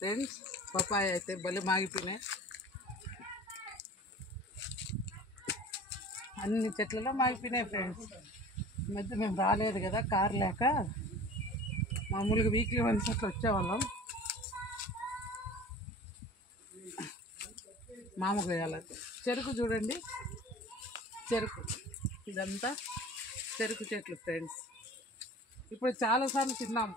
Friends. Papaya అయితే భలే మాగిపోయినాయి. అన్ని చెట్లలో మాగిపోయినాయి ఫ్రెండ్స్. ఈ మధ్య మేము రాలేదు కదా కారు లేక, మామూలుగా వీక్లీ వన్స్ అట్లా వచ్చేవాళ్ళం. మామూలుగా వేయాలి. చెరుకు చూడండి, చెరుకు ఇదంతా చెరుకు చెట్లు ఫ్రెండ్స్. ఇప్పుడు చాలాసార్లు తిన్నాము.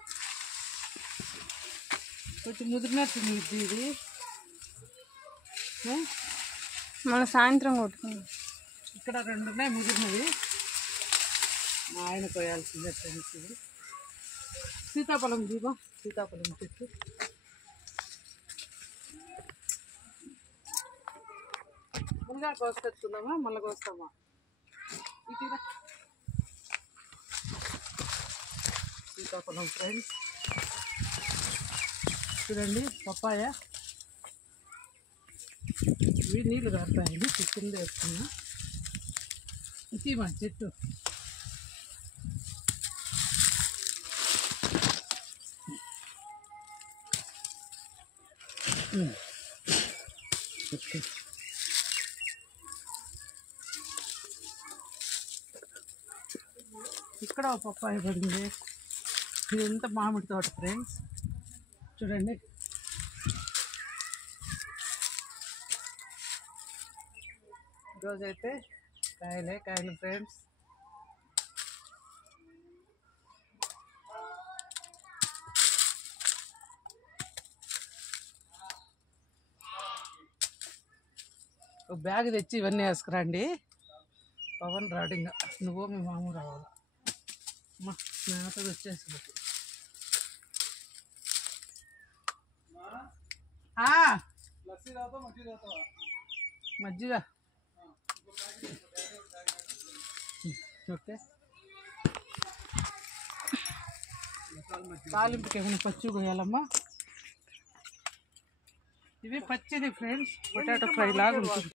కొంచెం ముదిరినట్టుంది ఇది. మన సాయంత్రం కొట్టుకున్నాం. ఇక్కడ 2 ఉన్నాయి ముదిరినవి. మా ఆయన కోయాల్సిందే ఫ్రెండ్స్. ఇది సీతాఫలం దీపం, సీతాఫలం చెట్టు. ముందుగా కోసుకొచ్చుకుందామా మళ్ళీ కోస్తామా? ఇటీరా సీతాఫలం ఫ్రెండ్స్. చూడండి పప్పాయ, ఇవి నీళ్ళు కాస్తాయండి. చెట్టు కింద వేస్తున్నా. ఇది మా చెట్టు. ఇక్కడ ఒక పప్పాయ పడింది. ఇదంతా మామిడి తోట ఫ్రెండ్స్. చూడండి ఈరోజైతే కాయలు ఫ్రెండ్స్. ఒక బ్యాగ్ తెచ్చి ఇవన్నీ వేసుకురండి. పవన్ రాడు, ఇంకా నువ్వు మీ మామ రావాలి. మా స్నేహితుడు వచ్చేసి మజ్జిగ. ఓకే, తాలింపుకి ఏమైనా పచ్చి పోయాలమ్మా. ఇవి పచ్చిది ఫ్రెండ్స్, పొటాటో ఫ్రై లాగా ఉంటుంది.